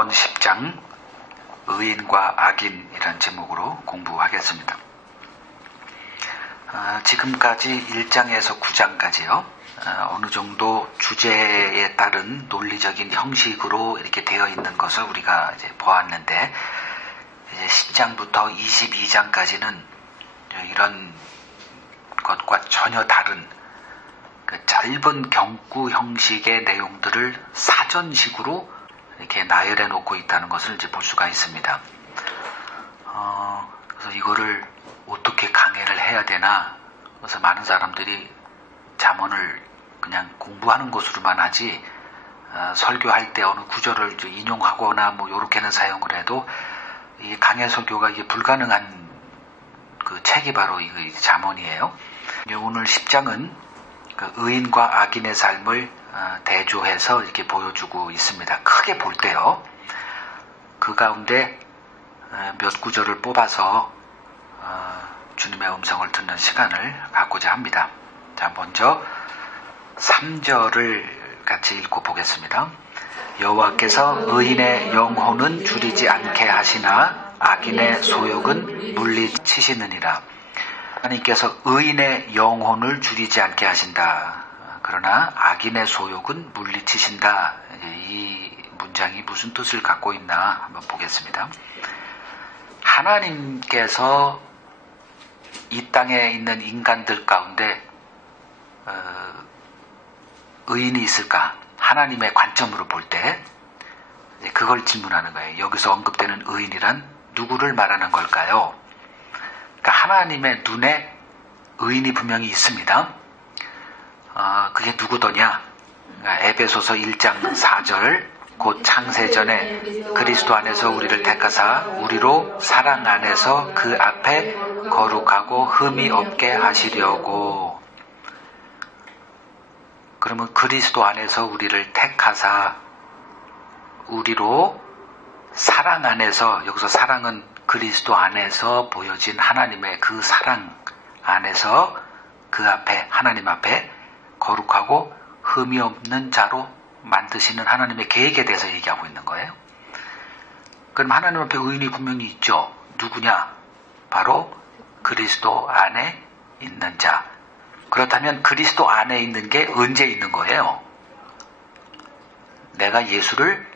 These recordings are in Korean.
잠언 10장 의인과 악인이란 제목으로 공부하겠습니다. 지금까지 1장에서 9장까지요. 어느 정도 주제에 따른 논리적인 형식으로 이렇게 되어 있는 것을 우리가 이제 보았는데, 이제 10장부터 22장까지는 이런 것과 전혀 다른 그 짧은 경구 형식의 내용들을 사전식으로 이렇게 나열해 놓고 있다는 것을 이제 볼 수가 있습니다. 그래서 이거를 어떻게 강해를 해야 되나? 그래서 많은 사람들이 잠언을 그냥 공부하는 것으로만 하지, 설교할 때 어느 구절을 이제 인용하거나 뭐 요렇게는 사용을 해도 이 강해 설교가 이게 불가능한 그 책이 바로 이 잠언이에요. 오늘 10장은 그 의인과 악인의 삶을 대조해서 이렇게 보여주고 있습니다. 크게 볼 때요. 그 가운데 몇 구절을 뽑아서 주님의 음성을 듣는 시간을 갖고자 합니다. 자, 먼저 3절을 같이 읽고 보겠습니다. 여호와께서 의인의 영혼은 줄이지 않게 하시나 악인의 소욕은 물리치시느니라. 하나님께서 의인의 영혼을 줄이지 않게 하신다. 그러나 악인의 소욕은 물리치신다. 이 문장이 무슨 뜻을 갖고 있나 한번 보겠습니다. 하나님께서 이 땅에 있는 인간들 가운데 의인이 있을까? 하나님의 관점으로 볼 때 그걸 질문하는 거예요. 여기서 언급되는 의인이란 누구를 말하는 걸까요? 그러니까 하나님의 눈에 의인이 분명히 있습니다. 그게 누구더냐? 그러니까 에베소서 1장 4절 곧 창세전에 그리스도 안에서 우리를 택하사 우리로 사랑 안에서 그 앞에 거룩하고 흠이 없게 하시려고. 그러면 그리스도 안에서 우리를 택하사 우리로 사랑 안에서, 여기서 사랑은 그리스도 안에서 보여진 하나님의 그 사랑 안에서 그 앞에, 하나님 앞에 거룩하고 흠이 없는 자로 만드시는 하나님의 계획에 대해서 얘기하고 있는 거예요. 그럼 하나님 앞에 의인이 분명히 있죠. 누구냐? 바로 그리스도 안에 있는 자. 그렇다면 그리스도 안에 있는 게 언제 있는 거예요? 내가 예수를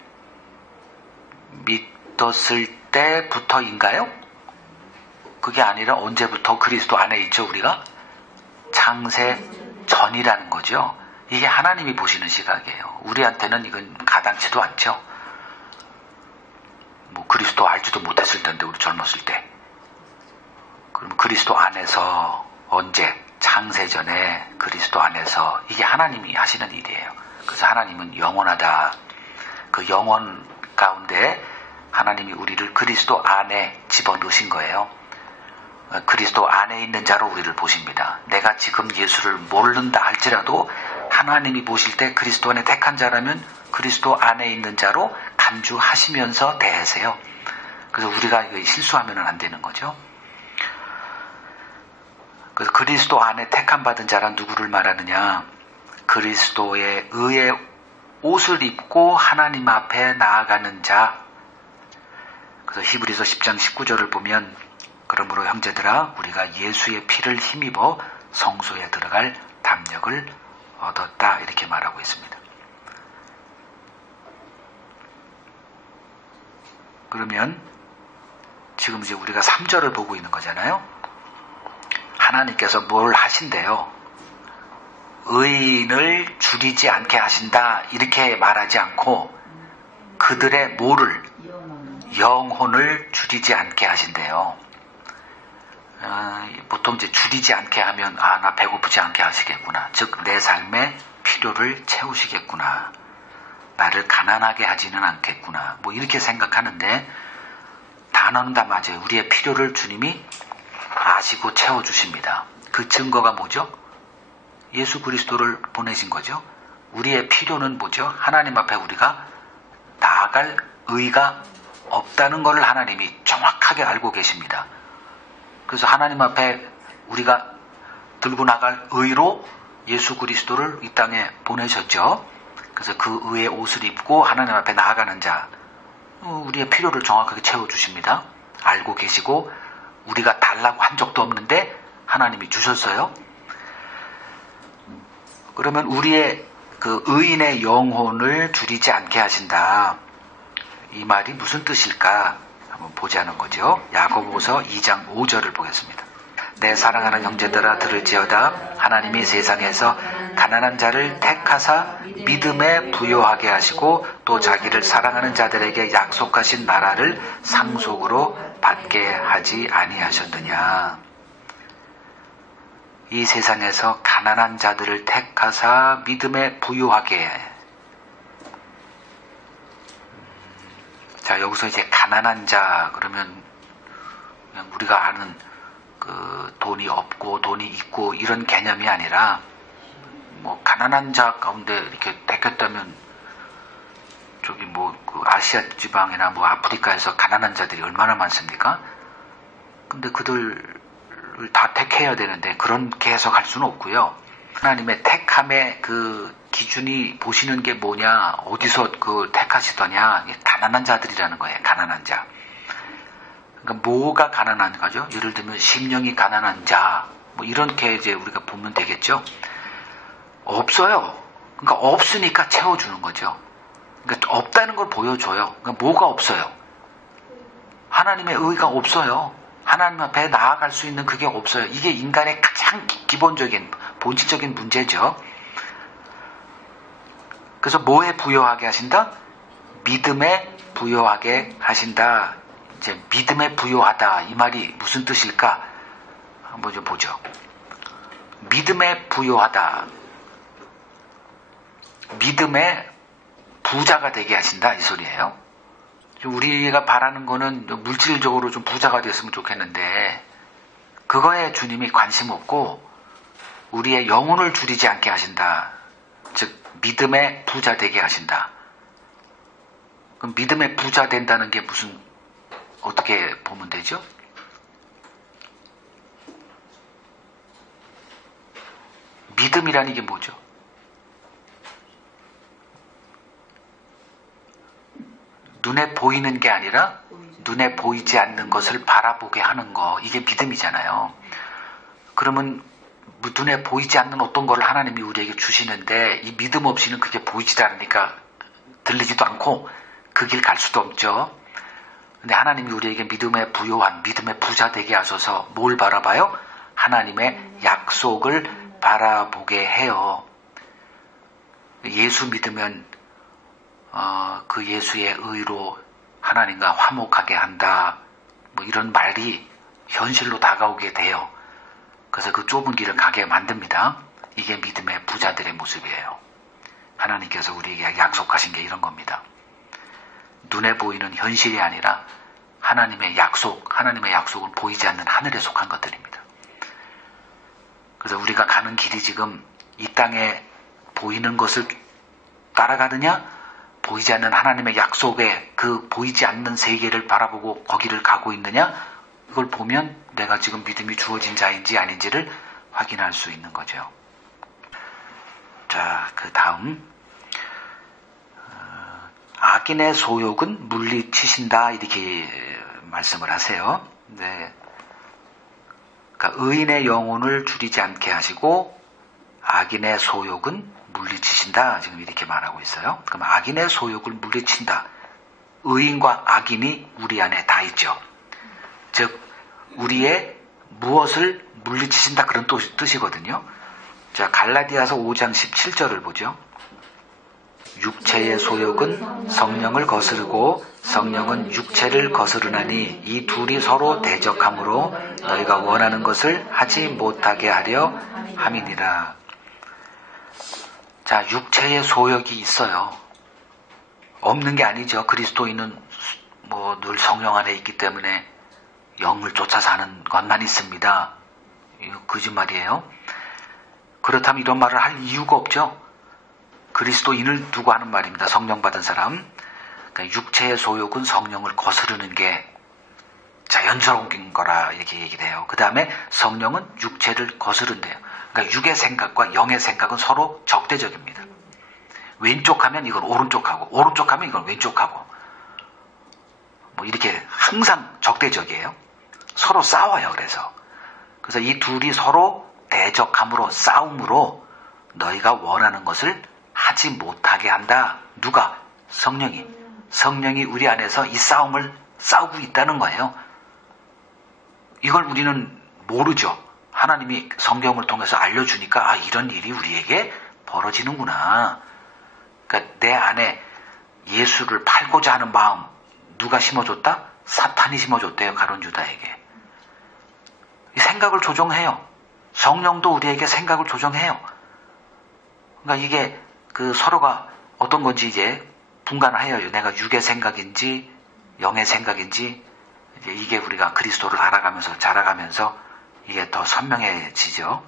믿었을 때부터인가요? 그게 아니라 언제부터 그리스도 안에 있죠, 우리가? 창세 전이라는 거죠. 이게 하나님이 보시는 시각이에요. 우리한테는 이건 가당치도 않죠. 뭐 그리스도 알지도 못했을 텐데, 우리 젊었을 때. 그럼 그리스도 안에서 언제? 창세 전에 그리스도 안에서. 이게 하나님이 하시는 일이에요. 그래서 하나님은 영원하다. 그 영원 가운데 하나님이 우리를 그리스도 안에 집어넣으신 거예요. 그리스도 안에 있는 자로 우리를 보십니다. 내가 지금 예수를 모른다 할지라도 하나님이 보실 때 그리스도 안에 택한 자라면 그리스도 안에 있는 자로 간주하시면서 대하세요. 그래서 우리가 이거 실수하면 안 되는 거죠. 그래서 그리스도 안에 택함 받은 자란 누구를 말하느냐? 그리스도의 의의 옷을 입고 하나님 앞에 나아가는 자. 그래서 히브리서 10장 19절을 보면 그러므로 형제들아 우리가 예수의 피를 힘입어 성소에 들어갈 담력을 얻었다, 이렇게 말하고 있습니다. 그러면 지금 이제 우리가 3절을 보고 있는 거잖아요. 하나님께서 뭘 하신대요? 의인을 줄이지 않게 하신다, 이렇게 말하지 않고 그들의 뭐를? 영혼을 줄이지 않게 하신대요. 보통 이제 줄이지 않게 하면 나 배고프지 않게 하시겠구나. 즉 내 삶의 필요를 채우시겠구나. 나를 가난하게 하지는 않겠구나. 뭐 이렇게 생각하는데 단어는 다 맞아요. 우리의 필요를 주님이 아시고 채워주십니다. 그 증거가 뭐죠? 예수 그리스도를 보내신 거죠. 우리의 필요는 뭐죠? 하나님 앞에 우리가 나아갈 의가 없다는 것을 하나님이 정확하게 알고 계십니다. 그래서 하나님 앞에 우리가 들고 나갈 의로 예수 그리스도를 이 땅에 보내셨죠. 그래서 그 의의 옷을 입고 하나님 앞에 나아가는 자, 우리의 필요를 정확하게 채워주십니다. 알고 계시고 우리가 달라고 한 적도 없는데 하나님이 주셨어요. 그러면 우리의 그 의인의 영혼을 줄이지 않게 하신다. 이 말이 무슨 뜻일까 한번 보자는 거죠. 야고보서 2장 5절을 보겠습니다. 내 사랑하는 형제들아 들을지어다. 하나님이 세상에서 가난한 자를 택하사 믿음에 부요하게 하시고 또 자기를 사랑하는 자들에게 약속하신 나라를 상속으로 받게 하지 아니하셨느냐. 이 세상에서 가난한 자들을 택하사 믿음에 부요하게. 자, 여기서 이제 가난한 자 그러면 그냥 우리가 아는 그 돈이 없고 돈이 있고 이런 개념이 아니라 뭐 가난한 자 가운데 이렇게 택했다면 저기 뭐 그 아시아 지방이나 뭐 아프리카에서 가난한 자들이 얼마나 많습니까? 근데 그들을 다 택해야 되는데 그렇게 해석할 수는 없고요. 하나님의 택함의 그 기준이 보시는 게 뭐냐, 어디서 그 택하시더냐, 가난한 자들이라는 거예요. 가난한 자. 그러니까 뭐가 가난한 거죠? 예를 들면 심령이 가난한 자, 뭐 이렇게 이제 우리가 보면 되겠죠. 없어요. 그러니까 없으니까 채워주는 거죠. 그러니까 없다는 걸 보여줘요. 그러니까 뭐가 없어요? 하나님의 의가 없어요. 하나님 앞에 나아갈 수 있는 그게 없어요. 이게 인간의 가장 기본적인 본질적인 문제죠. 그래서 뭐에 부여하게 하신다? 믿음에 부여하게 하신다. 이제 믿음에 부여하다 이 말이 무슨 뜻일까? 한번 좀 보죠. 믿음에 부여하다. 믿음에 부자가 되게 하신다 이 소리예요. 우리가 바라는 거는 물질적으로 좀 부자가 됐으면 좋겠는데 그거에 주님이 관심 없고 우리의 영혼을 줄이지 않게 하신다. 즉 믿음의 부자 되게 하신다. 그럼 믿음의 부자 된다는 게 무슨 어떻게 보면 되죠? 믿음이라는 게 뭐죠? 눈에 보이는 게 아니라 눈에 보이지 않는 것을 바라보게 하는 거, 이게 믿음이잖아요. 그러면 눈에 보이지 않는 어떤 거를 하나님이 우리에게 주시는데 이 믿음 없이는 그게 보이지도 않으니까 들리지도 않고 그 길 갈 수도 없죠. 근데 하나님이 우리에게 믿음에 부요한 믿음의 부자 되게 하셔서 뭘 바라봐요? 하나님의 약속을 바라보게 해요. 예수 믿으면 그 예수의 의로 하나님과 화목하게 한다. 뭐 이런 말이 현실로 다가오게 돼요. 그래서 그 좁은 길을 가게 만듭니다. 이게 믿음의 부자들의 모습이에요. 하나님께서 우리에게 약속하신 게 이런 겁니다. 눈에 보이는 현실이 아니라 하나님의 약속은 보이지 않는 하늘에 속한 것들입니다. 그래서 우리가 가는 길이 지금 이 땅에 보이는 것을 따라가느냐, 보이지 않는 하나님의 약속에 그 보이지 않는 세계를 바라보고 거기를 가고 있느냐, 이걸 보면 내가 지금 믿음이 주어진 자인지 아닌지를 확인할 수 있는 거죠. 자, 그 다음 악인의 소욕은 물리치신다 이렇게 말씀을 하세요. 네. 그러니까 의인의 영혼을 줄이지 않게 하시고 악인의 소욕은 물리치신다 지금 이렇게 말하고 있어요. 그럼 악인의 소욕을 물리친다. 의인과 악인이 우리 안에 다 있죠. 즉 우리의 무엇을 물리치신다 그런 뜻이거든요. 자, 갈라디아서 5장 17절을 보죠. 육체의 소욕은 성령을 거스르고 성령은 육체를 거스르나니 이 둘이 서로 대적하므로 너희가 원하는 것을 하지 못하게 하려 함이니라. 자, 육체의 소욕이 있어요. 없는 게 아니죠. 그리스도인은 뭐 늘 성령 안에 있기 때문에 영을 쫓아 사는 것만 있습니다. 이거 거짓말이에요. 그렇다면 이런 말을 할 이유가 없죠. 그리스도인을 두고 하는 말입니다. 성령 받은 사람. 그러니까 육체의 소욕은 성령을 거스르는 게 자연스러운 거라 이렇게 얘기를 해요. 그 다음에 성령은 육체를 거스른대요. 그러니까 육의 생각과 영의 생각은 서로 적대적입니다. 왼쪽 하면 이건 오른쪽 하고 오른쪽 하면 이건 왼쪽 하고 뭐 이렇게 항상 적대적이에요. 서로 싸워요. 그래서 이 둘이 서로 대적함으로 싸움으로 너희가 원하는 것을 하지 못하게 한다. 누가? 성령이 우리 안에서 이 싸움을 싸우고 있다는 거예요. 이걸 우리는 모르죠. 하나님이 성경을 통해서 알려주니까 이런 일이 우리에게 벌어지는구나. 그러니까 내 안에 예수를 팔고자 하는 마음 누가 심어줬다? 사탄이 심어줬대요. 가룟 유다에게. 이 생각을 조정해요. 성령도 우리에게 생각을 조정해요. 그러니까 이게 서로가 어떤 건지 이제 분간해요. 내가 육의 생각인지 영의 생각인지 이게 우리가 그리스도를 알아가면서 자라가면서 이게 더 선명해지죠.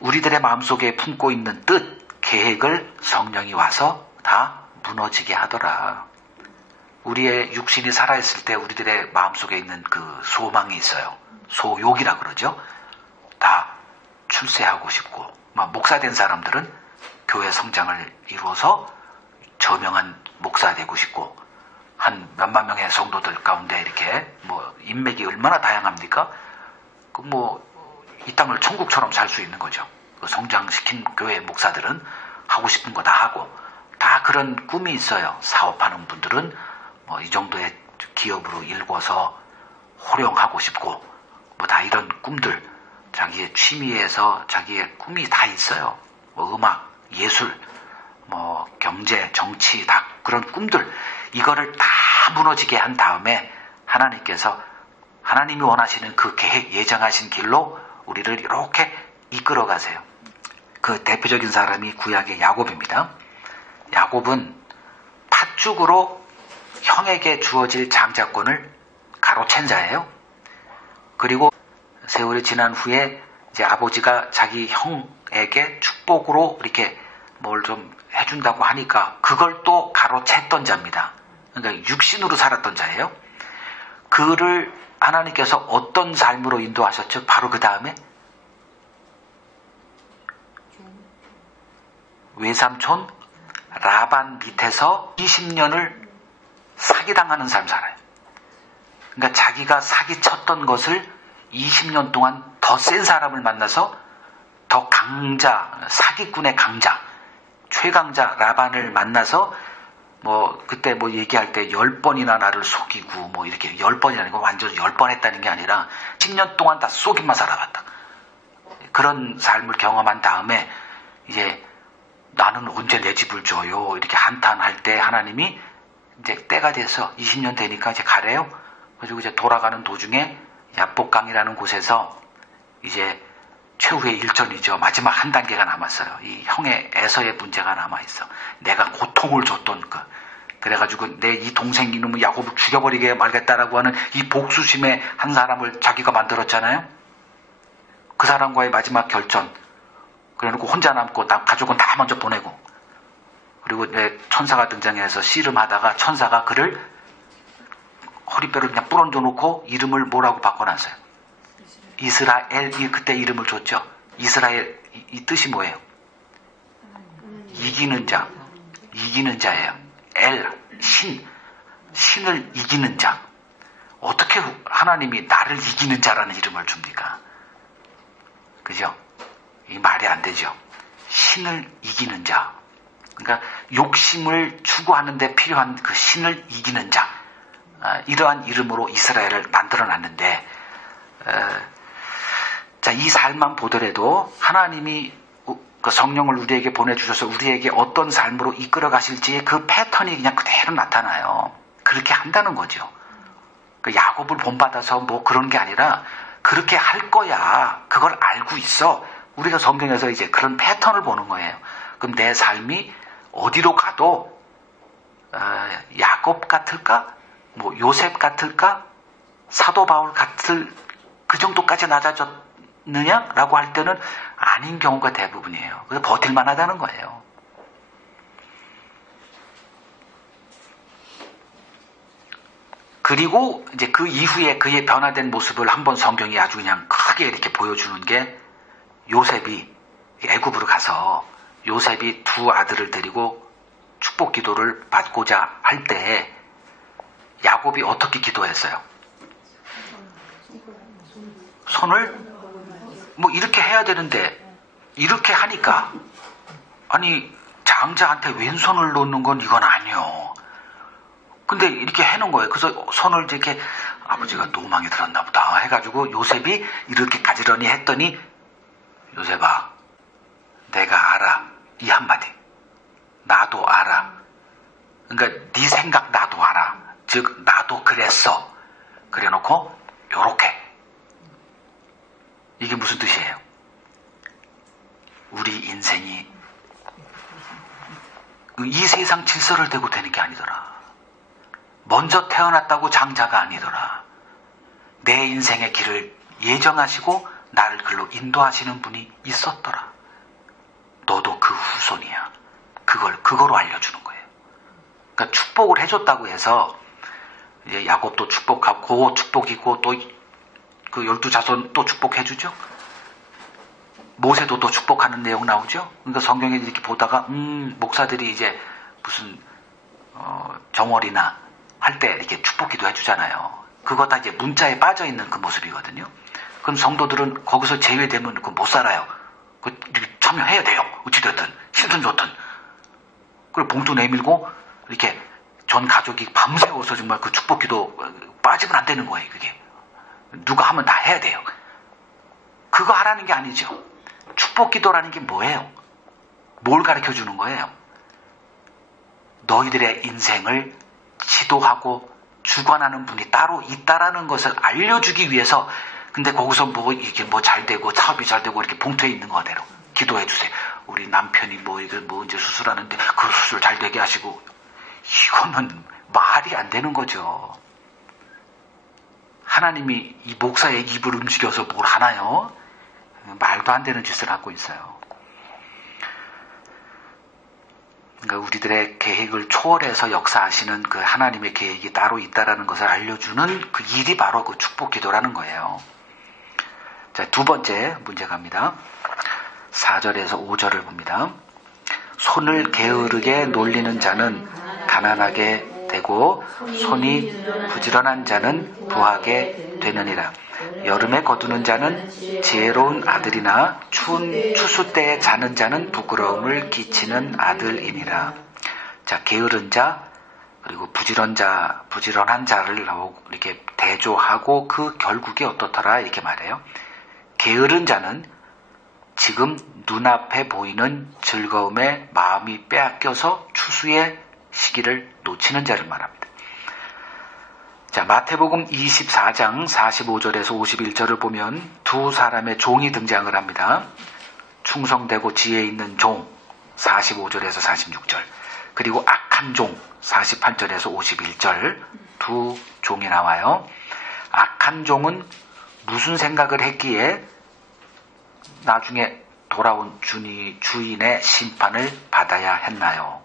우리들의 마음속에 품고 있는 뜻, 계획을 성령이 와서 다 무너지게 하더라. 우리의 육신이 살아있을 때 우리들의 마음속에 있는 그 소망이 있어요. 소욕이라 그러죠. 다 출세하고 싶고, 목사된 사람들은 교회 성장을 이루어서 저명한 목사 되고 싶고, 한 몇만 명의 성도들 가운데 이렇게 인맥이 얼마나 다양합니까? 이 땅을 천국처럼 살 수 있는 거죠. 성장시킨 교회 목사들은 하고 싶은 거 다 하고, 다 그런 꿈이 있어요. 사업하는 분들은 이 정도의 기업으로 일궈서 호령하고 싶고, 다 이런 꿈들, 자기의 취미에서 자기의 꿈이 다 있어요. 음악, 예술, 경제, 정치, 다 그런 꿈들, 이거를 다 무너지게 한 다음에 하나님께서 하나님이 원하시는 그 계획, 예정하신 길로 우리를 이렇게 이끌어 가세요. 그 대표적인 사람이 구약의 야곱입니다. 야곱은 팥죽으로 형에게 주어질 장자권을 가로챈 자예요. 그리고 세월이 지난 후에 이제 아버지가 자기 형에게 축복으로 이렇게 뭘 좀 해준다고 하니까 그걸 또 가로챘던 자입니다. 그러니까 육신으로 살았던 자예요. 그를 하나님께서 어떤 삶으로 인도하셨죠? 바로 그 다음에 외삼촌 라반 밑에서 20년을 사기당하는 삶 살아요. 그러니까 자기가 사기쳤던 것을 20년 동안 더 센 사람을 만나서 더 강자, 사기꾼의 강자, 최강자 라반을 만나서 그때 얘기할 때 10번이나 나를 속이고 이렇게 10번이 아니고 완전 10번 했다는 게 아니라 10년 동안 다 속임만 살아갔다. 그런 삶을 경험한 다음에 이제 나는 언제 내 집을 줘요? 이렇게 한탄할 때 하나님이 이제 때가 돼서 20년 되니까 이제 가래요. 그리고 이제 돌아가는 도중에 야복강이라는 곳에서 이제 최후의 일전이죠. 마지막 한 단계가 남았어요. 이 형의 에서의 문제가 남아있어. 내가 고통을 줬던 그래가지고 내 이 동생 이놈의 야곱을 죽여버리게 말겠다라고 하는 이 복수심의 한 사람을 자기가 만들었잖아요. 그 사람과의 마지막 결전. 그래놓고 혼자 남고 가족은 다 먼저 보내고, 그리고 내 천사가 등장해서 씨름하다가 천사가 그를 허리뼈를 그냥 부러져 놓고 이름을 뭐라고 바꿔놨어요? 이스라엘이 그때 이름을 줬죠. 이스라엘 이 뜻이 뭐예요? 이기는 자, 이기는 자예요. 신을 이기는 자. 어떻게 하나님이 나를 이기는 자라는 이름을 줍니까? 그죠? 이 말이 안 되죠. 신을 이기는 자. 그러니까 욕심을 추구하는 데 필요한 그 신을 이기는 자. 이러한 이름으로 이스라엘을 만들어놨는데, 이 삶만 보더라도 하나님이 그 성령을 우리에게 보내주셔서 우리에게 어떤 삶으로 이끌어 가실지의 그 패턴이 그냥 그대로 나타나요. 그렇게 한다는 거죠. 그 야곱을 본받아서 그런 게 아니라 그렇게 할 거야. 그걸 알고 있어. 우리가 성경에서 이제 그런 패턴을 보는 거예요. 그럼 내 삶이 어디로 가도 야곱 같을까? 요셉 같을까? 사도 바울 같을 그 정도까지 낮아졌느냐라고 할 때는 아닌 경우가 대부분이에요. 그래서 버틸만 하다는 거예요. 그리고 이제 그 이후에 그의 변화된 모습을 한번 성경이 아주 그냥 크게 이렇게 보여주는 게, 요셉이 애굽으로 가서 요셉이 두 아들을 데리고 축복 기도를 받고자 할 때 야곱이 어떻게 기도했어요? 손을 뭐 이렇게 해야 되는데 이렇게 하니까 아니 장자한테 왼손을 놓는 건 이건 아니요. 근데 이렇게 해놓은 거예요. 그래서 손을 이렇게 아버지가 노망이 들었나 보다 해가지고 요셉이 이렇게 가지런히 했더니 요셉아 내가 알아. 이 한마디 나도 알아. 그러니까 네 생각 나도 알아. 즉 나도 그랬어. 그래놓고 요렇게. 이게 무슨 뜻이에요? 우리 인생이 이 세상 질서를 대고 되는 게 아니더라. 먼저 태어났다고 장자가 아니더라. 내 인생의 길을 예정하시고 나를 글로 인도하시는 분이 있었더라. 너도 그 후손이야. 그거로 알려주는 거예요. 그러니까 축복을 해줬다고 해서 이제 야곱도 축복하고 축복이고 또 그 12자손 또 축복해주죠. 모세도 또 축복하는 내용 나오죠. 그러니까 성경에 이렇게 보다가 목사들이 이제 무슨 정월이나 할 때 이렇게 축복기도 해주잖아요. 그거 다 이제 문자에 빠져 있는 그 모습이거든요. 그럼 성도들은 거기서 제외되면 그 못 살아요. 이렇게 참여해야 돼요. 어찌됐든 힘든 좋든. 그리고 봉투 내밀고 이렇게 전 가족이 밤새워서 정말 그 축복기도 빠지면 안 되는 거예요. 그게 누가 하면 다 해야 돼요. 그거 하라는 게 아니죠. 축복기도라는 게 뭐예요? 뭘 가르쳐 주는 거예요? 너희들의 인생을 지도하고 주관하는 분이 따로 있다라는 것을 알려주기 위해서. 근데 거기서 뭐 이게 뭐 잘 되고 사업이 잘 되고 이렇게 봉투에 있는 거대로 기도해 주세요. 우리 남편이 뭐 이제 수술하는데 그 수술 잘 되게 하시고. 이거는 말이 안 되는 거죠. 하나님이 이 목사의 입을 움직여서 뭘 하나요? 말도 안 되는 짓을 하고 있어요. 그러니까 우리들의 계획을 초월해서 역사하시는 그 하나님의 계획이 따로 있다라는 것을 알려주는 그 일이 바로 그 축복 기도라는 거예요. 자, 두 번째 문제 갑니다. 4절에서 5절을 봅니다. 손을 게으르게 놀리는 자는 가난하게 되고 손이 부지런한 자는 부하게 되느니라. 여름에 거두는 자는 지혜로운 아들이나 추운 추수 때에 자는 자는 부끄러움을 끼치는 아들이니라. 자, 게으른 자 그리고 부지런한 자를 이렇게 대조하고 그 결국이 어떻더라 이렇게 말해요. 게으른 자는 지금 눈앞에 보이는 즐거움에 마음이 빼앗겨서 추수의 시기를 놓치는 자를 말합니다. 자, 마태복음 24장 45절에서 51절을 보면 두 사람의 종이 등장을 합니다. 충성되고 지혜 있는 종 45절에서 46절, 그리고 악한 종 48절에서 51절 두 종이 나와요. 악한 종은 무슨 생각을 했기에 나중에 돌아온 주인의 심판을 받아야 했나요?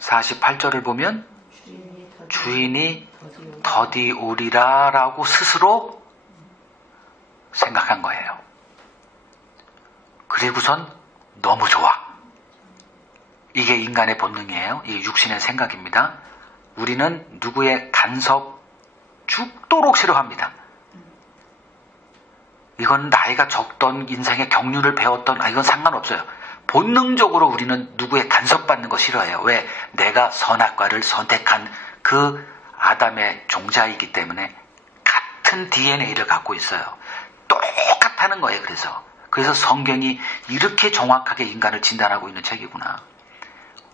48절을 보면 주인이 더디 오리라 라고 스스로 생각한 거예요. 그리고선 너무 좋아. 이게 인간의 본능이에요. 이게 육신의 생각입니다. 우리는 누구의 간섭 죽도록 싫어합니다. 이건 나이가 적던 인생의 경륜을 배웠던 이건 상관없어요. 본능적으로 우리는 누구의 간섭받는 거 싫어해요. 왜? 내가 선악과를 선택한 그 아담의 종자이기 때문에 같은 DNA를 갖고 있어요. 똑같다는 거예요. 그래서 성경이 이렇게 정확하게 인간을 진단하고 있는 책이구나.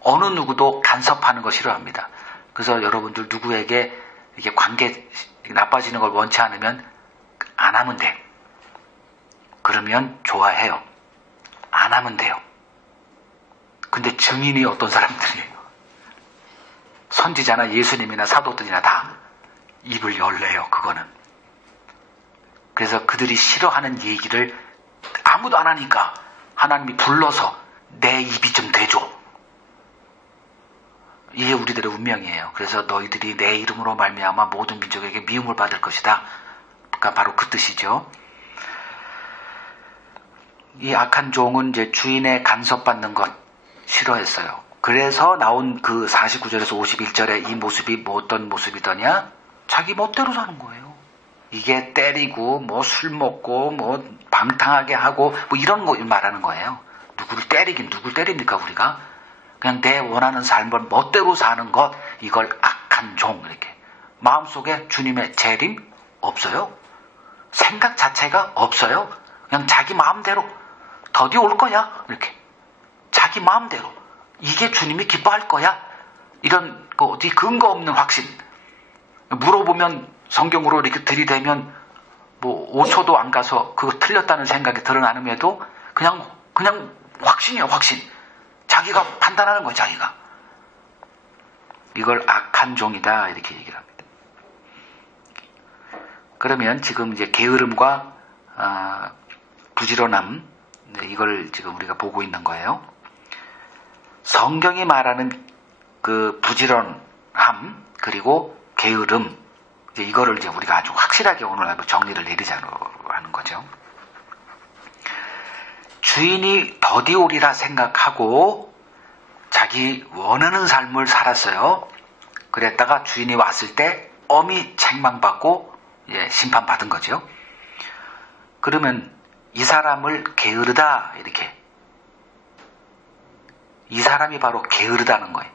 어느 누구도 간섭하는 거 싫어합니다. 그래서 여러분들 누구에게 이게 관계 나빠지는 걸 원치 않으면 안 하면 돼. 그러면 좋아해요. 안 하면 돼요. 근데 증인이 어떤 사람들이에요? 선지자나 예수님이나 사도들이나 다 입을 열래요. 그거는. 그래서 그들이 싫어하는 얘기를 아무도 안 하니까 하나님이 불러서 내 입이 좀 대줘. 이게 우리들의 운명이에요. 그래서 너희들이 내 이름으로 말미암아 모든 민족에게 미움을 받을 것이다. 그러니까 바로 그 뜻이죠. 이 악한 종은 이제 주인의 간섭받는 것 싫어했어요. 그래서 나온 그 49절에서 51절에 이 모습이 뭐 어떤 모습이더냐? 자기 멋대로 사는 거예요. 이게 때리고 뭐 술 먹고 뭐 방탕하게 하고 뭐 이런 거 말하는 거예요. 누구를 때립니까 우리가? 그냥 내 원하는 삶을 멋대로 사는 것, 이걸 악한 종. 이렇게 마음속에 주님의 재림 없어요. 생각 자체가 없어요. 그냥 자기 마음대로 더디 올 거야. 이렇게 자기 마음대로 이게 주님이 기뻐할 거야. 이런 거 어디 근거 없는 확신. 물어보면 성경으로 이렇게 들이대면 뭐 5초도 안 가서 그거 틀렸다는 생각이 드러나는데도 그냥 확신이에요. 확신. 자기가 판단하는 거예요. 자기가. 이걸 악한 종이다 이렇게 얘기를 합니다. 그러면 지금 이제 게으름과 부지런함, 이걸 지금 우리가 보고 있는 거예요. 성경이 말하는 그 부지런함 그리고 게으름, 이거를 이제 우리가 아주 확실하게 오늘 정리를 내리자고 하는 거죠. 주인이 더디 오리라 생각하고 자기 원하는 삶을 살았어요. 그랬다가 주인이 왔을 때 엄히 책망받고 심판받은 거죠. 그러면 이 사람을 게으르다 이렇게, 이 사람이 바로 게으르다는 거예요.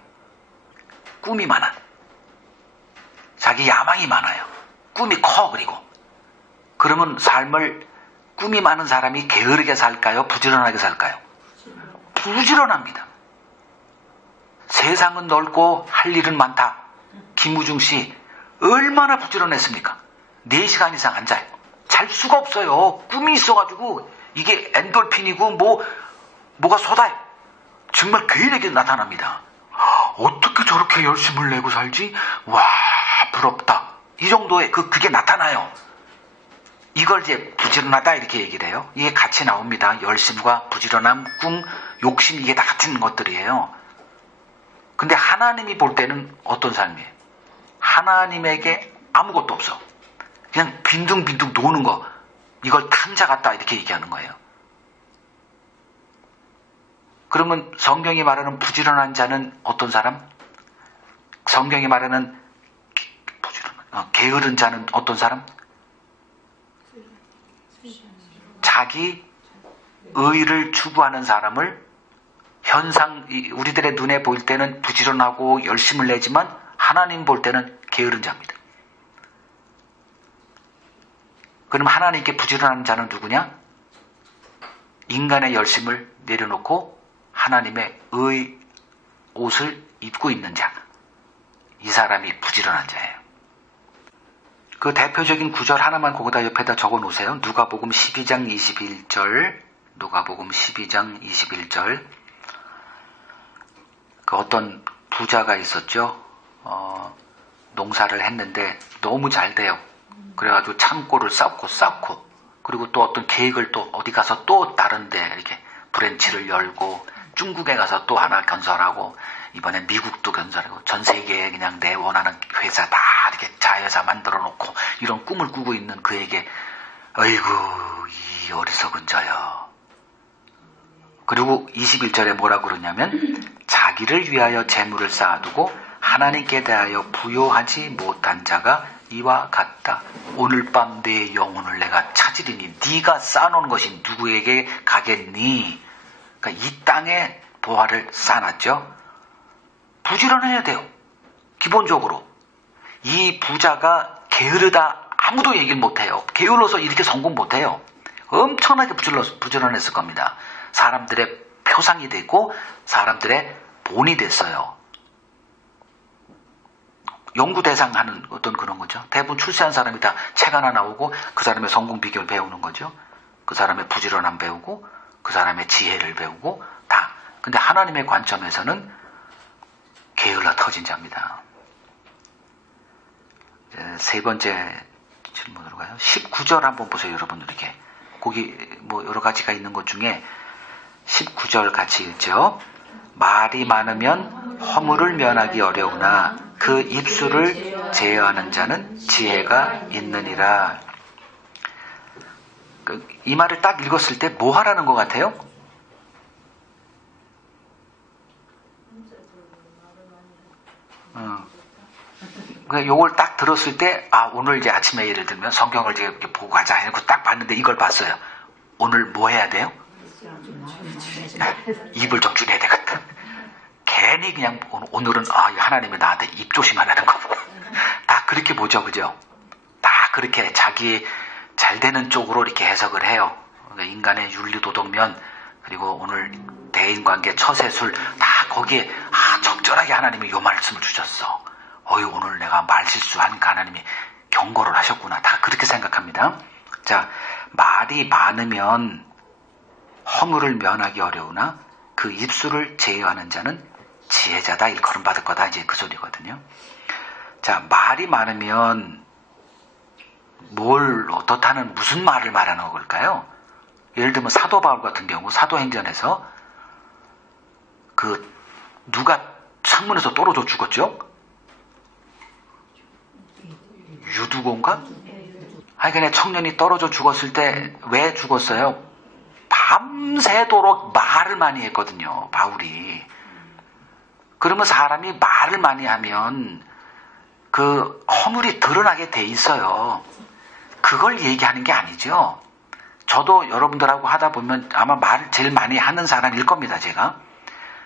꿈이 많아. 자기 야망이 많아요. 꿈이 커. 그리고 그러면 삶을, 꿈이 많은 사람이 게으르게 살까요? 부지런하게 살까요? 부지런합니다. 세상은 넓고 할 일은 많다. 김우중 씨 얼마나 부지런했습니까? 4시간 이상 앉아요. 잘 수가 없어요. 꿈이 있어가지고 이게 엔돌핀이고 뭐가 쏟아요. 정말 괴력이 나타납니다. 어떻게 저렇게 열심을 내고 살지? 와, 부럽다. 이 정도의 그게 나타나요. 이걸 이제 부지런하다 이렇게 얘기를 해요. 이게 같이 나옵니다. 열심과 부지런함, 꿈, 욕심, 이게 다 같은 것들이에요. 근데 하나님이 볼 때는 어떤 삶이에요? 하나님에게 아무것도 없어. 그냥 빈둥빈둥 노는 거, 이걸 탐자 같다 이렇게 얘기하는 거예요. 그러면 성경이 말하는 부지런한 자는 어떤 사람? 성경이 말하는 게으른 자는 어떤 사람? 자기 의를 추구하는 사람을, 우리들의 눈에 보일 때는 부지런하고 열심을 내지만 하나님 볼 때는 게으른 자입니다. 그럼 하나님께 부지런한 자는 누구냐? 인간의 열심을 내려놓고 하나님의 의 옷을 입고 있는 자. 이 사람이 부지런한 자예요. 그 대표적인 구절 하나만 거기다 옆에다 적어 놓으세요. 누가복음 12장 21절. 누가복음 12장 21절. 그 어떤 부자가 있었죠. 농사를 했는데 너무 잘 돼요. 그래가지고 창고를 쌓고 그리고 또 어떤 계획을 또 어디 가서 또 다른데 이렇게 브랜치를 열고 중국에 가서 또 하나 건설하고 이번에 미국도 건설하고 전 세계에 그냥 내 원하는 회사 다 이렇게 자회사 만들어 놓고 이런 꿈을 꾸고 있는 그에게 아이고 이 어리석은 자야. 그리고 21절에 뭐라고 그러냐면 자기를 위하여 재물을 쌓아두고 하나님께 대하여 부요하지 못한 자가 이와 같다. 오늘 밤 내 영혼을 내가 찾으리니 네가 쌓아놓은 것이 누구에게 가겠니? 그러니까 이 땅에 보화를 쌓아놨죠. 부지런해야 돼요. 기본적으로. 이 부자가 게으르다 아무도 얘기를 못해요. 게을러서 이렇게 성공 못해요. 엄청나게 부지런했을 겁니다. 사람들의 표상이 됐고 사람들의 본이 됐어요. 연구 대상 하는 어떤 그런 거죠. 대부분 출세한 사람이 다 책 하나 나오고 그 사람의 성공 비결 배우는 거죠. 그 사람의 부지런함 배우고 그 사람의 지혜를 배우고 다. 근데 하나님의 관점에서는 게을러 터진 자입니다. 세 번째 질문으로 가요. 19절 한번 보세요. 여러분 이렇게 거기 뭐 여러 가지가 있는 것 중에 19절 같이 읽죠. 말이 많으면 허물을 면하기 어려우나 그 입술을 제어하는 자는 지혜가 있느니라. 이 말을 딱 읽었을 때 뭐 하라는 것 같아요? 요걸 딱 들었을 때, 오늘 이제 아침에 예를 들면 성경을 이제 보고 가자 해놓고 딱 봤는데 이걸 봤어요. 오늘 뭐 해야 돼요? 입을 좀 줄여야 되겠다. 괜히 그냥 오늘은 하나님이 나한테 입 조심하라는 거. 다 그렇게 보죠, 그죠? 다 그렇게 자기 잘 되는 쪽으로 이렇게 해석을 해요. 그러니까 인간의 윤리도덕면, 그리고 오늘 대인관계, 처세술, 다 거기에 적절하게 하나님이 요 말씀을 주셨어. 오늘 내가 말실수하니까 하나님이 경고를 하셨구나. 다 그렇게 생각합니다. 자, 말이 많으면 허물을 면하기 어려우나 그 입술을 제어하는 자는 지혜자다, 일컬음 받을 거다, 이제 그 소리거든요. 자, 말이 많으면 어떻다는 무슨 말을 말하는 걸까요? 예를 들면 사도 바울 같은 경우 사도행전에서 누가 창문에서 떨어져 죽었죠? 유두곤가? 그냥 청년이 떨어져 죽었을 때 왜 죽었어요? 밤새도록 말을 많이 했거든요, 바울이. 그러면 사람이 말을 많이 하면 그 허물이 드러나게 돼 있어요. 그걸 얘기하는 게 아니죠. 저도 여러분들하고 하다 보면 아마 말을 제일 많이 하는 사람일 겁니다, 제가.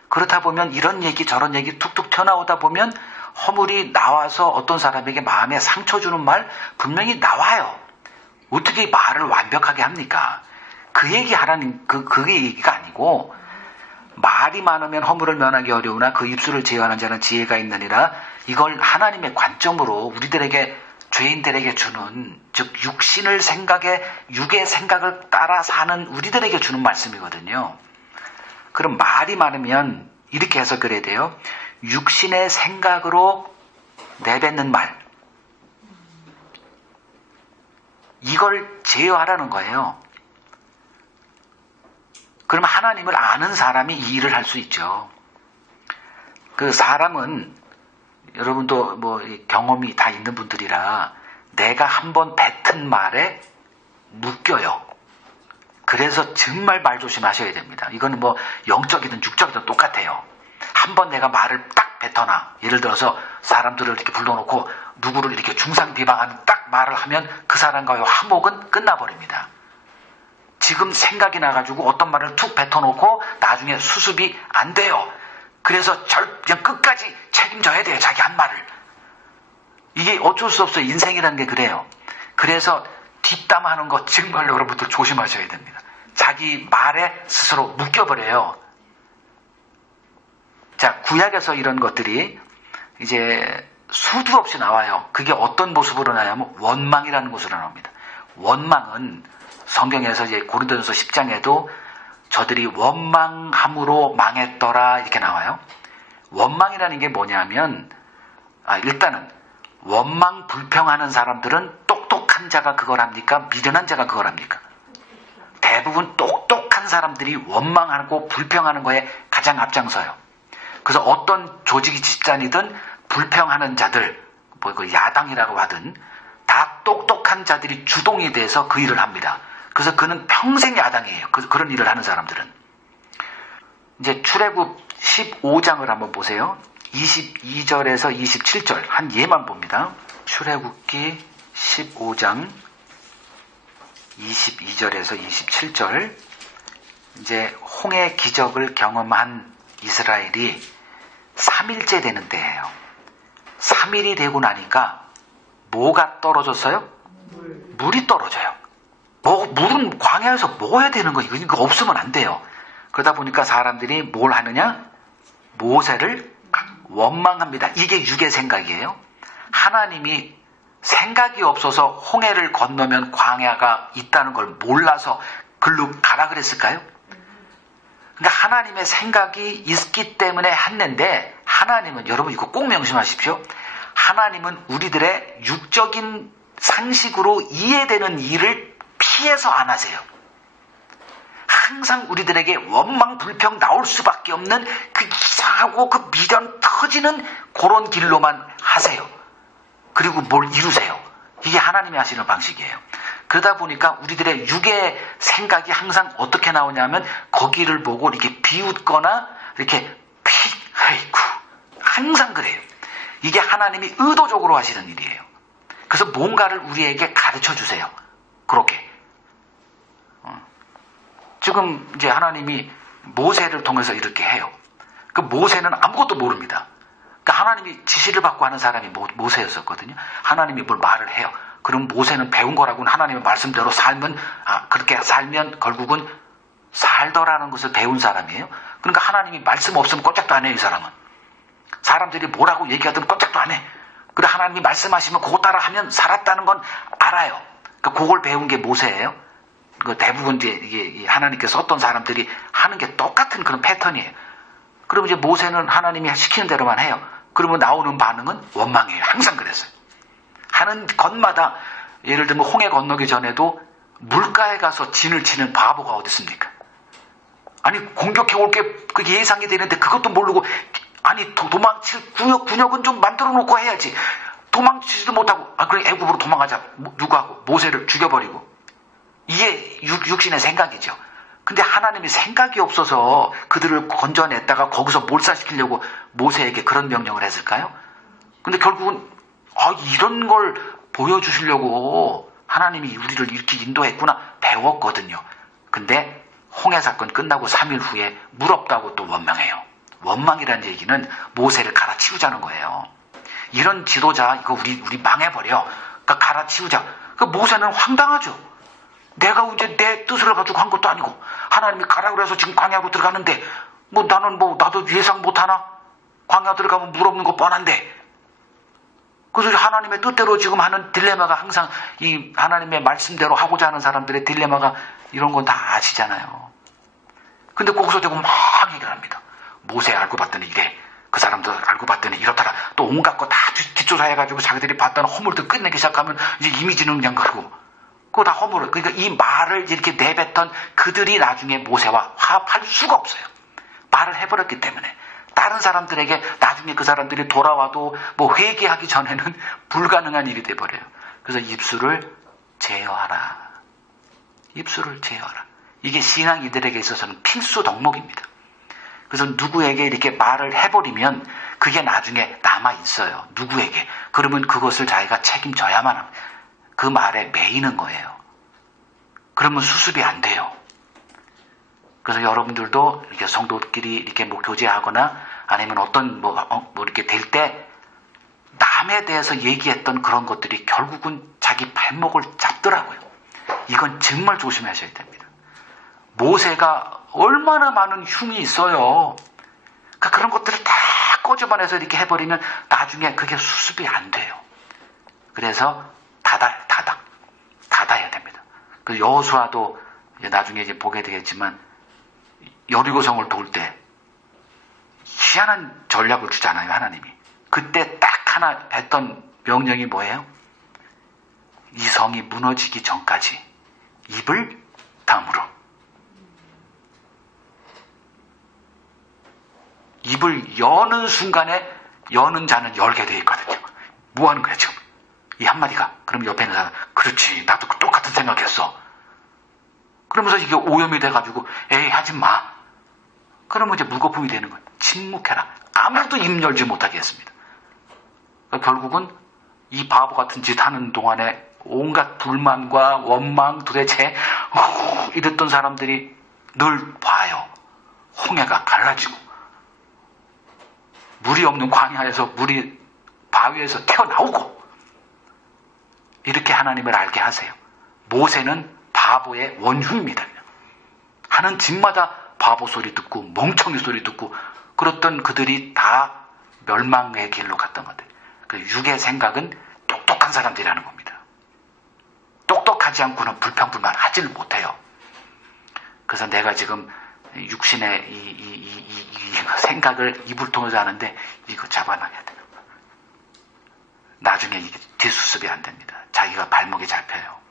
그렇다 보면 이런 얘기 저런 얘기 툭툭 튀어나오다 보면 허물이 나와서 어떤 사람에게 마음에 상처 주는 말 분명히 나와요. 어떻게 말을 완벽하게 합니까? 그 얘기 하라는 그게 얘기가 아니고, 말이 많으면 허물을 면하기 어려우나 그 입술을 제어하는 자는 지혜가 있느니라. 이걸 하나님의 관점으로 우리들에게, 죄인들에게 주는, 즉 육신을 생각해 육의 생각을 따라 사는 우리들에게 주는 말씀이거든요. 그럼 말이 많으면 이렇게 해석을 해야 돼요. 육신의 생각으로 내뱉는 말, 이걸 제어하라는 거예요. 그럼 하나님을 아는 사람이 이 일을 할 수 있죠. 그 사람은, 여러분도 경험이 다 있는 분들이라, 내가 한번 뱉은 말에 묶여요. 그래서 정말 말 조심하셔야 됩니다. 이거는 영적이든 육적이든 똑같아요. 한번 내가 말을 딱 뱉어놔. 예를 들어서 사람들을 이렇게 불러놓고 누구를 이렇게 중상 비방하는 딱 말을 하면 그 사람과의 화목은 끝나버립니다. 지금 생각이 나가지고 어떤 말을 툭 뱉어놓고 나중에 수습이 안 돼요. 그래서 그냥 끝까지 책임져야 돼요, 자기 한 말을. 이게 어쩔 수 없어요. 인생이라는 게 그래요. 그래서 뒷담하는 거 정말 여러분들 조심하셔야 됩니다. 자기 말에 스스로 묶여버려요. 자, 구약에서 이런 것들이 이제 수도 없이 나와요. 그게 어떤 모습으로 나냐면 원망이라는 것으로 나옵니다. 원망은 성경에서 이제 고린도전서 10장에도 저들이 원망함으로 망했더라 이렇게 나와요. 원망이라는 게 뭐냐면, 일단은 원망 불평하는 사람들은 똑똑한 자가 그걸 합니까? 미련한 자가 그걸 합니까? 대부분 똑똑한 사람들이 원망하고 불평하는 거에 가장 앞장서요. 그래서 어떤 조직이 집단이든 불평하는 자들, 야당이라고 하든 다 똑똑한 자들이 주동이 돼서 그 일을 합니다. 그래서 그는 평생 야당이에요. 그런 일을 하는 사람들은. 이제 출애굽 15장을 한번 보세요. 22절에서 27절 한 예만 봅니다. 출애굽기 15장 22절에서 27절. 이제 홍해 기적을 경험한 이스라엘이 3일째 되는 때예요. 3일이 되고 나니까 뭐가 떨어졌어요? 물이 떨어져요. 물은 광야에서 먹어야 되는 거예요. 이거 없으면 안 돼요. 그러다 보니까 사람들이 뭘 하느냐? 모세를 원망합니다. 이게 육의 생각이에요. 하나님이 생각이 없어서 홍해를 건너면 광야가 있다는 걸 몰라서 글로 가라 그랬을까요? 그러니까 하나님의 생각이 있기 때문에 했는데, 하나님은, 여러분 이거 꼭 명심하십시오. 하나님은 우리들의 육적인 상식으로 이해되는 일을 피해서 안 하세요. 항상 우리들에게 원망 불평 나올 수밖에 없는 그 이상하고 그 미련 터지는 그런 길로만 하세요. 그리고 뭘 이루세요. 이게 하나님이 하시는 방식이에요. 그러다 보니까 우리들의 육의 생각이 항상 어떻게 나오냐면 거기를 보고 이렇게 비웃거나 이렇게 항상 그래요. 이게 하나님이 의도적으로 하시는 일이에요. 그래서 뭔가를 우리에게 가르쳐 주세요. 그렇게. 지금 이제 하나님이 모세를 통해서 이렇게 해요. 그 모세는 아무것도 모릅니다. 그러니까 하나님이 지시를 받고 하는 사람이 모세였었거든요. 하나님이 뭘 말을 해요. 그럼 모세는 배운 거라고는 하나님의 말씀대로 살면, 그렇게 살면 결국은 살더라는 것을 배운 사람이에요. 그러니까 하나님이 말씀 없으면 꼼짝도 안 해요, 이 사람은. 사람들이 뭐라고 얘기하든 꼼짝도 안 해. 그래, 하나님이 말씀하시면 그거 따라 하면 살았다는 건 알아요. 그러니까 그걸 배운 게 모세예요. 그 대부분 이제 이게 하나님께서 어떤 사람들이 하는 게 똑같은 그런 패턴이에요. 그럼 이제 모세는 하나님이 시키는 대로만 해요. 그러면 나오는 반응은 원망이에요. 항상 그랬어요. 하는 것마다 예를 들면 홍해 건너기 전에도 물가에 가서 진을 치는 바보가 어디 있습니까? 아니 공격해 올 게 그게 예상이 되는데 그것도 모르고 아니 도망칠 군역은 좀 만들어 놓고 해야지. 도망치지도 못하고 그래 애굽으로 도망가자. 누구하고? 모세를 죽여버리고. 이게 육신의 생각이죠. 근데 하나님이 생각이 없어서 그들을 건져냈다가 거기서 몰살시키려고 모세에게 그런 명령을 했을까요? 근데 결국은 이런 걸 보여주시려고 하나님이 우리를 이렇게 인도했구나 배웠거든요. 근데 홍해 사건 끝나고 3일 후에 물 없다고 또 원망해요. 원망이라는 얘기는 모세를 갈아치우자는 거예요. 이런 지도자 이거 우리 망해버려. 그러니까 갈아치우자. 그 모세는 황당하죠. 내가 이제 내 뜻을 가지고 한 것도 아니고 하나님이 가라 그래서 지금 광야로 들어가는데 나도 예상 못하나? 광야 들어가면 물 없는 거 뻔한데. 그래서 하나님의 뜻대로 지금 하는 딜레마가 항상 이 하나님의 말씀대로 하고자 하는 사람들의 딜레마가 이런 건 다 아시잖아요. 근데 거기서 대고 막 얘기를 합니다. 모세 알고 봤더니 이래. 그 사람도 알고 봤더니 이렇더라. 또 온갖 거 다 뒷조사해가지고 자기들이 봤다는 허물도 끝내기 시작하면 이제 이미지는 그냥 그러고. 그거 다 허물을. 그러니까 이 말을 이렇게 내뱉던 그들이 나중에 모세와 화합할 수가 없어요. 말을 해버렸기 때문에. 다른 사람들에게 나중에 그 사람들이 돌아와도 회개하기 전에는 불가능한 일이 돼버려요. 그래서 입술을 제어하라. 입술을 제어하라. 이게 신앙 이들에게 있어서는 필수 덕목입니다. 그래서 누구에게 이렇게 말을 해버리면 그게 나중에 남아있어요. 누구에게. 그러면 그것을 자기가 책임져야만 합니다. 그 말에 매이는 거예요. 그러면 수습이 안 돼요. 그래서 여러분들도 이렇게 성도끼리 이렇게 교제하거나 아니면 어떤 이렇게 될 때 남에 대해서 얘기했던 그런 것들이 결국은 자기 발목을 잡더라고요. 이건 정말 조심하셔야 됩니다. 모세가 얼마나 많은 흉이 있어요. 그러니까 그런 것들을 다 꺼집어내서 이렇게 해버리면 나중에 그게 수습이 안 돼요. 그래서 닫아야 됩니다. 그 여호수아도 나중에 이제 보게 되겠지만 여리고성을 돌 때 희한한 전략을 주잖아요, 하나님이. 그때 딱 하나 했던 명령이 뭐예요? 이 성이 무너지기 전까지 입을 다물어. 입을 여는 순간에 여는 자는 열게 되어 있거든요. 뭐 하는 거야, 지금? 이 한마디가. 그럼 옆에 있는 사람, 그렇지, 나도 똑같은 생각했어. 그러면서 이게 오염이 돼가지고, 에이, 하지 마. 그러면 이제 물거품이 되는 거예요. 침묵해라. 아무도 입 열지 못하게 했습니다. 그러니까 결국은 이 바보 같은 짓 하는 동안에 온갖 불만과 원망 도대체 이랬던 사람들이 늘 봐요. 홍해가 갈라지고 물이 없는 광야에서 물이 바위에서 튀어나오고 이렇게 하나님을 알게 하세요. 모세는 바보의 원흉입니다. 하는 집마다 바보 소리 듣고 멍청이 소리 듣고 그랬던 그들이 다 멸망의 길로 갔던 것들. 그 육의 생각은 똑똑한 사람들이라는 겁니다. 똑똑하지 않고는 불평불만 하질 못해요. 그래서 내가 지금 육신의 이 생각을 입을 통해서 하는데 이거 잡아놔야 돼요. 나중에 이게 뒷수습이 안 됩니다. 자기가 발목이 잡혀요.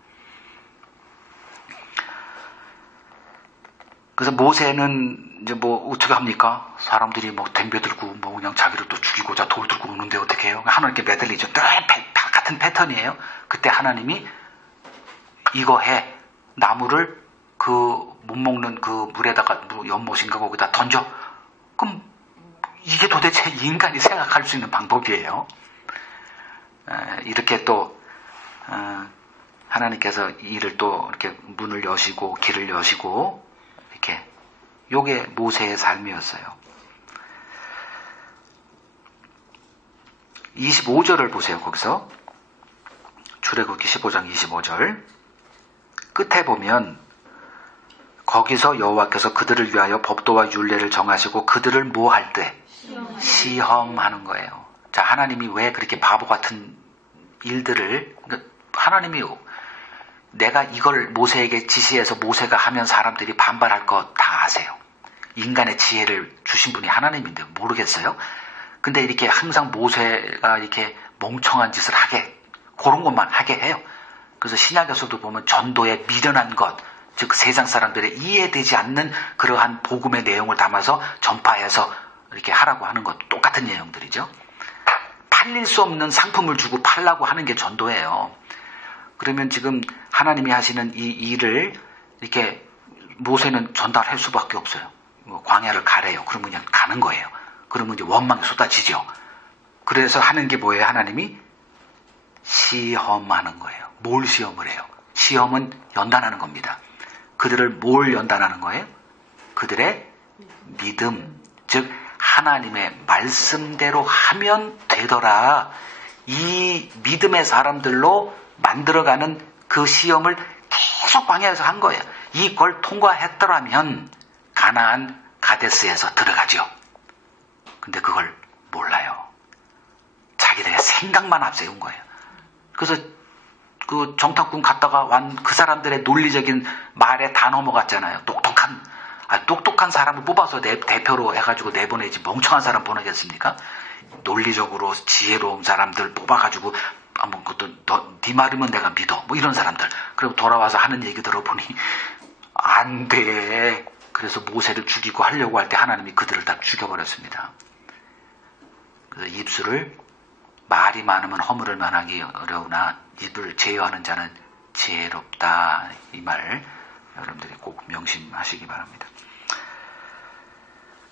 그래서 모세는 이제 어떻게 합니까? 사람들이 덤벼들고 그냥 자기를 또 죽이고자 돌 들고 오는데 어떻게 해요? 하나님께 매달리죠. 같은 패턴이에요. 그때 하나님이 이거 해. 나무를 그 못 먹는 그 물에다가 연못인가 거기다 던져. 그럼 이게 도대체 인간이 생각할 수 있는 방법이에요. 이렇게 또 하나님께서 이를 또 이렇게 문을 여시고 길을 여시고 이렇게 요게 모세의 삶이었어요. 25절을 보세요. 거기서 출애굽기 15장 25절 끝에 보면 거기서 여호와께서 그들을 위하여 법도와 율례를 정하시고 그들을 뭐 할 때? 시험하는 거예요. 자, 하나님이 왜 그렇게 바보 같은 일들을, 그러니까 하나님이 내가 이걸 모세에게 지시해서 모세가 하면 사람들이 반발할 거 다 아세요. 인간의 지혜를 주신 분이 하나님인데 모르겠어요? 근데 이렇게 항상 모세가 이렇게 멍청한 짓을 하게, 그런 것만 하게 해요. 그래서 신약에서도 보면 전도에 미련한 것, 즉 세상 사람들의 이해되지 않는 그러한 복음의 내용을 담아서 전파해서 이렇게 하라고 하는 것도 똑같은 내용들이죠. 팔릴 수 없는 상품을 주고 팔라고 하는 게 전도예요. 그러면 지금 하나님이 하시는 이 일을 이렇게 모세는 전달할 수밖에 없어요. 광야를 가래요. 그러면 그냥 가는 거예요. 그러면 이제 원망이 쏟아지죠. 그래서 하는 게 뭐예요? 하나님이 시험하는 거예요. 뭘 시험을 해요? 시험은 연단하는 겁니다. 그들을 뭘 연단하는 거예요? 그들의 믿음, 즉 하나님의 말씀대로 하면 되더라. 이 믿음의 사람들로 만들어가는 그 시험을 계속 광야에서 한 거예요. 이걸 통과했더라면 가나안 가데스에서 들어가죠. 근데 그걸 몰라요. 자기들의 생각만 앞세운 거예요. 그래서 그 정탐꾼 갔다가 완 그 사람들의 논리적인 말에 다 넘어갔잖아요. 똑똑한 사람을 뽑아서 대표로 해가지고 내보내지 멍청한 사람 보내겠습니까? 논리적으로 지혜로운 사람들 뽑아가지고 한번 그것도 네 말이면 내가 믿어. 뭐 이런 사람들. 그리고 돌아와서 하는 얘기 들어보니 안 돼. 그래서 모세를 죽이고 하려고 할 때 하나님이 그들을 다 죽여버렸습니다. 그래서 입술을 말이 많으면 허물을 면하기 어려우나 입을 제어하는 자는 지혜롭다. 이 말 여러분들이 꼭 명심하시기 바랍니다.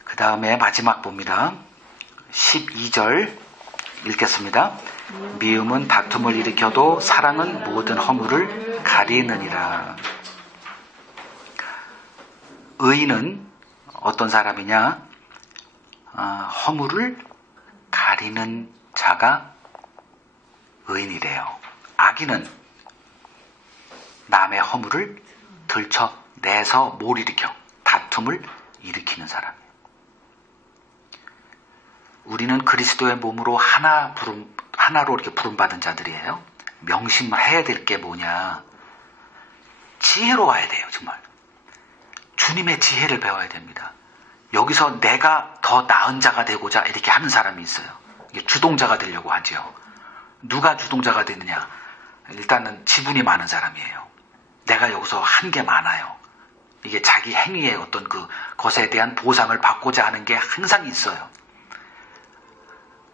그 다음에 마지막 봅니다. 12절 읽겠습니다. 미움은 다툼을 일으켜도 사랑은 모든 허물을 가리느니라. 의인은 어떤 사람이냐? 허물을 가리는 자가 의인이래요. 악인은 남의 허물을 들춰내서 뭘 일으켜? 다툼을 일으키는 사람이에요. 우리는 그리스도의 몸으로 하나로 이렇게 부름받은 자들이에요. 명심해야 될 게 뭐냐? 지혜로워야 돼요, 정말. 주님의 지혜를 배워야 됩니다. 여기서 내가 더 나은 자가 되고자 이렇게 하는 사람이 있어요. 이게 주동자가 되려고 하죠. 누가 주동자가 되느냐? 일단은 지분이 많은 사람이에요. 내가 여기서 한 게 많아요. 이게 자기 행위의 어떤 그 것에 대한 보상을 받고자 하는 게 항상 있어요.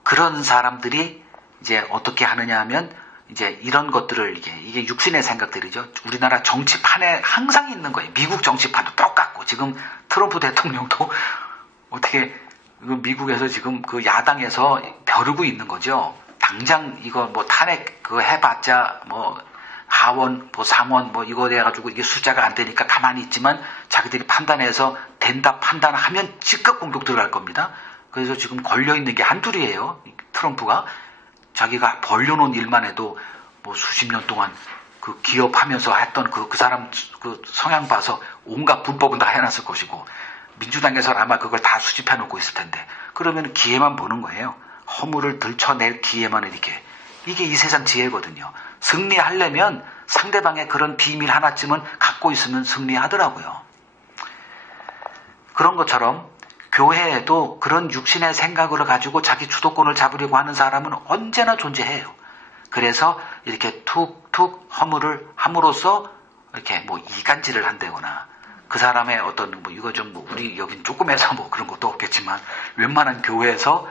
그런 사람들이 이제 어떻게 하느냐 하면 이제 이런 것들을 이게 육신의 생각들이죠. 우리나라 정치판에 항상 있는 거예요. 미국 정치판도 똑같고 지금 트럼프 대통령도 어떻게 미국에서 지금 그 야당에서 벼르고 있는 거죠. 당장 이거 뭐 탄핵 그거 해봤자 뭐 하원 뭐 상원 뭐 이거 돼가지고 이게 숫자가 안 되니까 가만히 있지만 자기들이 판단해서 된다 판단하면 즉각 공격 들어갈 겁니다. 그래서 지금 걸려있는 게 한둘이에요. 트럼프가 자기가 벌려놓은 일만 해도 뭐 수십 년 동안 그 기업하면서 했던 그 사람 그 성향 봐서 온갖 불법은 다 해놨을 것이고 민주당에서는 아마 그걸 다 수집해 놓고 있을 텐데 그러면 기회만 보는 거예요. 허물을 들춰낼 기회만 이렇게. 이게 이 세상 지혜거든요. 승리하려면 상대방의 그런 비밀 하나쯤은 갖고 있으면 승리하더라고요. 그런 것처럼 교회에도 그런 육신의 생각을 가지고 자기 주도권을 잡으려고 하는 사람은 언제나 존재해요. 그래서 이렇게 툭툭 허물을 함으로써 이렇게 뭐 이간질을 한다거나 그 사람의 어떤 뭐 이거 좀 뭐 우리 여긴 조금 해서 뭐 그런 것도 없겠지만 웬만한 교회에서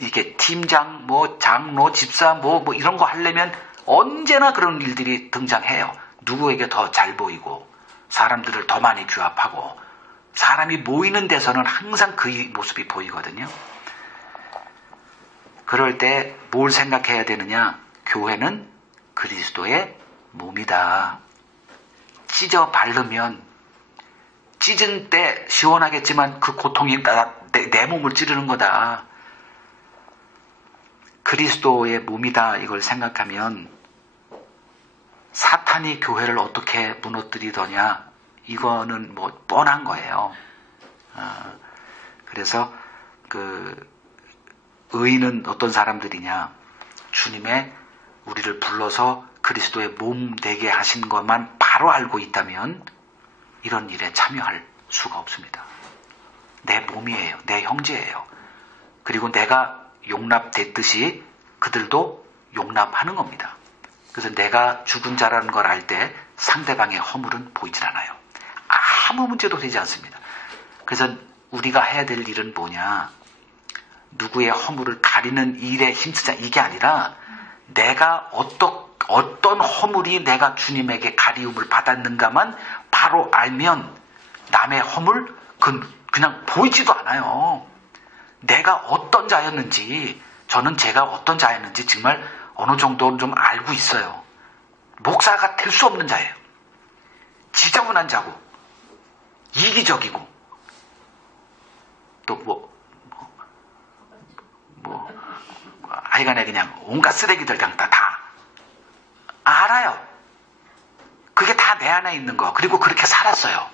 이게 팀장 뭐 장로 집사 뭐 이런 거 하려면 언제나 그런 일들이 등장해요. 누구에게 더 잘 보이고 사람들을 더 많이 규합하고 사람이 모이는 데서는 항상 그 모습이 보이거든요. 그럴 때 뭘 생각해야 되느냐? 교회는 그리스도의 몸이다. 찢어 바르면 찢은 때 시원하겠지만 그 고통이 내 몸을 찌르는 거다. 그리스도의 몸이다. 이걸 생각하면 사탄이 교회를 어떻게 무너뜨리더냐? 이거는 뭐 뻔한 거예요. 그래서 의인은 어떤 사람들이냐? 주님의 우리를 불러서 그리스도의 몸 되게 하신 것만 바로 알고 있다면 이런 일에 참여할 수가 없습니다. 내 몸이에요. 내 형제예요. 그리고 내가 용납됐듯이 그들도 용납하는 겁니다. 그래서 내가 죽은 자라는 걸 알 때 상대방의 허물은 보이질 않아요. 아무 문제도 되지 않습니다. 그래서 우리가 해야 될 일은 뭐냐? 누구의 허물을 가리는 일에 힘쓰자 이게 아니라 내가 어떤 허물이 내가 주님에게 가리움을 받았는가만 바로 알면 남의 허물 그냥 보이지도 않아요. 내가 어떤 자였는지 저는 제가 어떤 자였는지 정말 어느 정도는 좀 알고 있어요. 목사가 될 수 없는 자예요. 지저분한 자고 이기적이고 또 하여간에 그냥 온갖 쓰레기들 그냥 다 알아요. 그게 다 내 안에 있는 거. 그리고 그렇게 살았어요.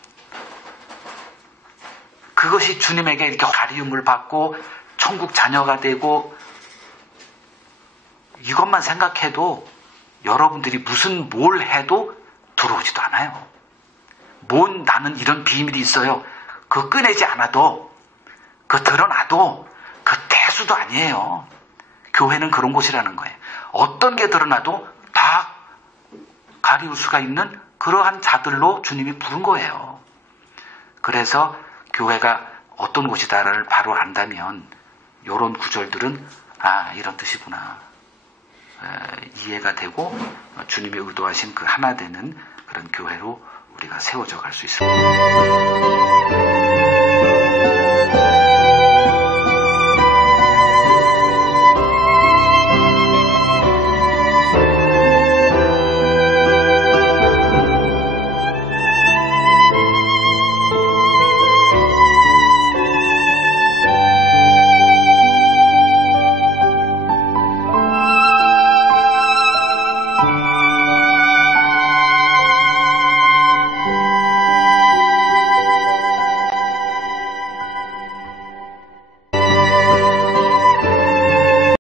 그것이 주님에게 이렇게 가리움을 받고 천국 자녀가 되고 이것만 생각해도 여러분들이 뭘 해도 들어오지도 않아요. 나는 이런 비밀이 있어요. 그거 꺼내지 않아도 그거 드러나도 그 대수도 아니에요. 교회는 그런 곳이라는 거예요. 어떤 게 드러나도 다 가리울 수가 있는 그러한 자들로 주님이 부른 거예요. 그래서 교회가 어떤 곳이다를 바로 안다면 이런 구절들은 이런 뜻이구나 이해가 되고 주님이 의도하신 그 하나 되는 그런 교회로 우리가 세워져 갈 수 있습니다.